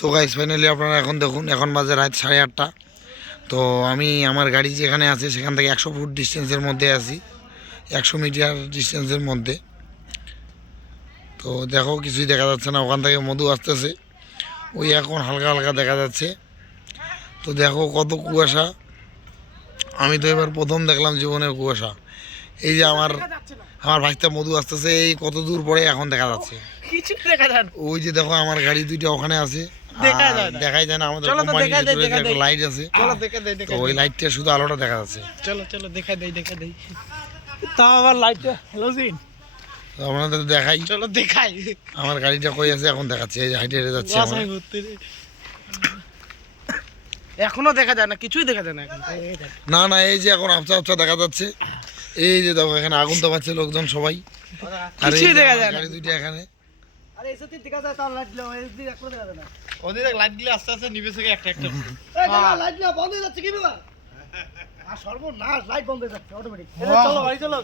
So guys finally আপনারা এখন দেখুন, এখন বাজে রাত 8:30। তো আমি আমার গাড়ি যেখানে আছে সেখান থেকে 100 ফুট ডিস্টেন্সের মধ্যে আছি, 100 মিটার ডিস্টেন্সের মধ্যে। তো দেখো কিছুই দেখা যাচ্ছে না, ওখান থেকে মধু আসতেছে, ওই এখন হালকা হালকা দেখা যাচ্ছে। তো দেখো কত কুয়াশা, আমি তো এবার প্রথম দেখলাম জীবনের কুয়াশা। এই যে আমার ভাইটা মধু আসতেছে, এই কত দূর পরে এখন দেখা যাচ্ছে, কিছু দেখা যায় না। ওই যে দেখো আমার গাড়ি দুইটা ওখানে আছে, দেখাই যায় না। আমাদের চলো তো দেখাই দেই, কোম্পানির একটা লাইট আছে, চলো দেখা দেই, তো ওই লাইটটা শুধু আলোটা দেখা যাচ্ছে। চলো দেখা দেই তাও আবার লাইটটা হ্যালোজিন। তো আপনাদের দেখাই, চলো দেখাই। আমার গাড়িটা কই আছে এখন দেখাচ্ছে, এই যে হাইটে হেঁটে যাচ্ছে আমরা। এখনো দেখা যায় না, কিছুই দেখা যায় না এখন। না না, এই যে এখন আবছা আবছা দেখা যাচ্ছে, এই যে দেখো এখানে আগুন তো পাচ্ছে লোকজন সবাই, আর এই কিছুই যে দেখা আমার যায় না। গাড়ি দুইটা এখানে। আরে এসব দেখা যায়, তার লাইট দিলে এসডি একটু দেখা যায় না। ওদের লাইট দিলে আস্তে আস্তে নিভে থেকে একটা একটা। এই দাদা লাইট না বন্ধ হয়ে যাচ্ছে কি ব্যাপার? আর সর্বনাশ, লাইট বন্ধ হয়ে যাচ্ছে অটোমেটিক। চলো বাড়ি চলো।